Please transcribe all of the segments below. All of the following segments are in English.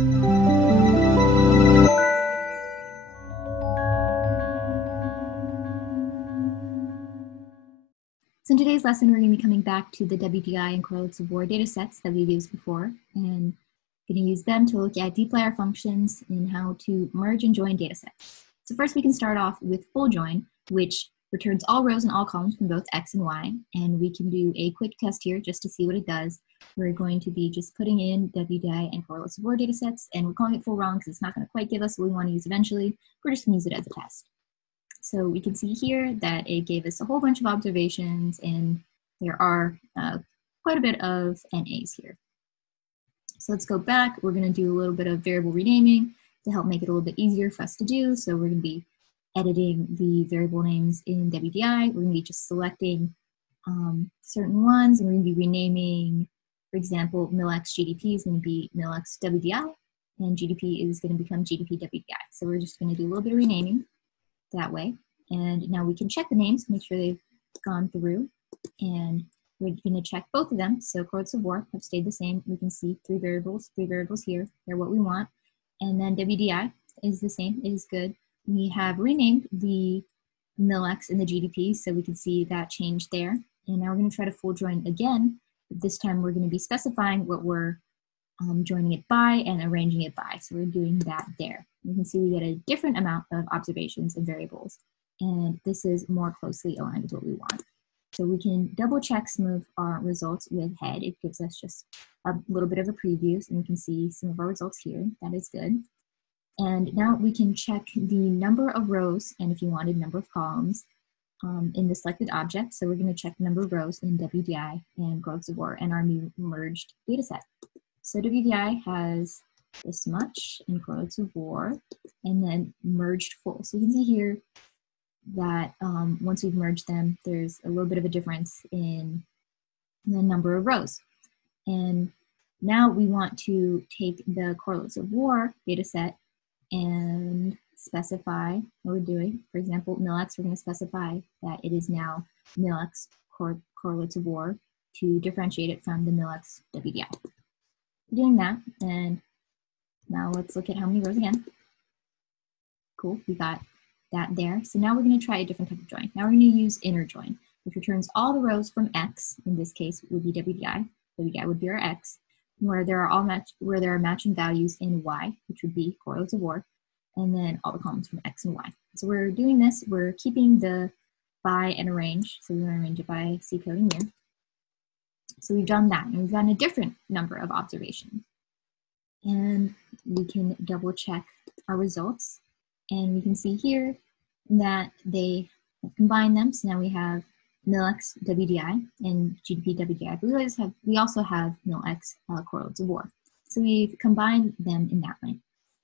So in today's lesson, we're going to be coming back to the WDI and correlates of war data sets that we've used before, and going to use them to look at dplyr functions and how to merge and join data sets. So first we can start off with full join, which returns all rows and all columns from both X and Y. And we can do a quick test here just to see what it does. We're going to be just putting in WDI and correlates of war data sets, and we're calling it full wrong because it's not going to quite give us what we want to use eventually. We're just going to use it as a test. So we can see here that it gave us a whole bunch of observations, and there are quite a bit of NAs here. So let's go back. We're going to do a little bit of variable renaming to help make it a little bit easier for us to do. So we're going to be editing the variable names in WDI. We're going to be just selecting certain ones, and we're going to be renaming, for example, MilX GDP is going to be MilX WDI, and GDP is going to become GDP WDI. So we're just going to do a little bit of renaming that way. And now we can check the names, make sure they've gone through, and we're going to check both of them. So correlates of war have stayed the same. We can see three variables here. They're what we want. And then WDI is the same, it is good. We have renamed the MilX and the GDP, so we can see that change there. And now we're going to try to full join again. This time we're going to be specifying what we're joining it by and arranging it by. So we're doing that there. You can see we get a different amount of observations and variables, and this is more closely aligned with what we want. So we can double check some of our results with head. It gives us just a little bit of a preview, so you can see some of our results here. That is good. And now we can check the number of rows, and if you wanted, number of columns in the selected object. So we're going to check the number of rows in WDI and correlates of war and our new merged data set. So WDI has this much in correlates of war, and then merged full. So you can see here that once we've merged them, there's a little bit of a difference in the number of rows. And now we want to take the correlates of war data set and specify what we're doing. For example, MilX, we're going to specify that it is now MilX correlates of war to differentiate it from the MilX WDI. We're doing that, and now let's look at how many rows again. Cool, we got that there. So now we're going to try a different type of join. Now we're going to use inner join, which returns all the rows from X. In this case, would be WDI. WDI would be our X, where there are matching values in Y, which would be correlates of war, and then all the columns from X and Y. So we're doing this. We're keeping the by and arrange. So we're going to arrange it by C code and year. So we've done that, and we've gotten a different number of observations. And we can double check our results, and we can see here that they have combined them. So now we have MilX WDI and GDP WDI, but we also have MilX correlates of war. So we've combined them in that way.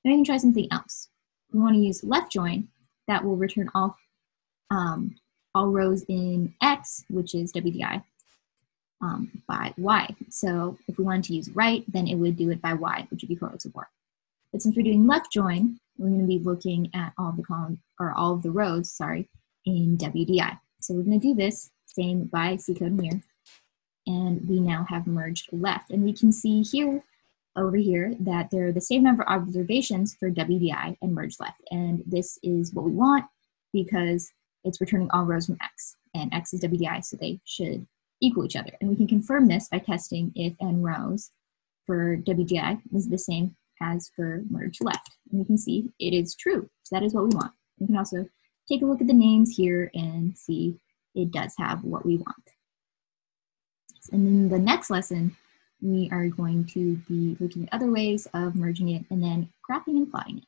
Now we can try something else. We want to use left join. That will return all rows in X, which is WDI, by Y. So if we wanted to use right, then it would do it by Y, which would be correlates of war. But since we're doing left join, we're going to be looking at all of the columns, or all of the rows, sorry, in WDI. So we're going to do this same by C code and year, and we now have merged left. And we can see here, over here, that there are the same number of observations for WDI and merged left. And this is what we want because it's returning all rows from X, and X is WDI, so they should equal each other. And we can confirm this by testing if n rows for WDI is the same as for merged left. And we can see it is true. So that is what we want. We can also take a look at the names here and see it does have what we want. And in the next lesson, we are going to be looking at other ways of merging it and then graphing and plotting it.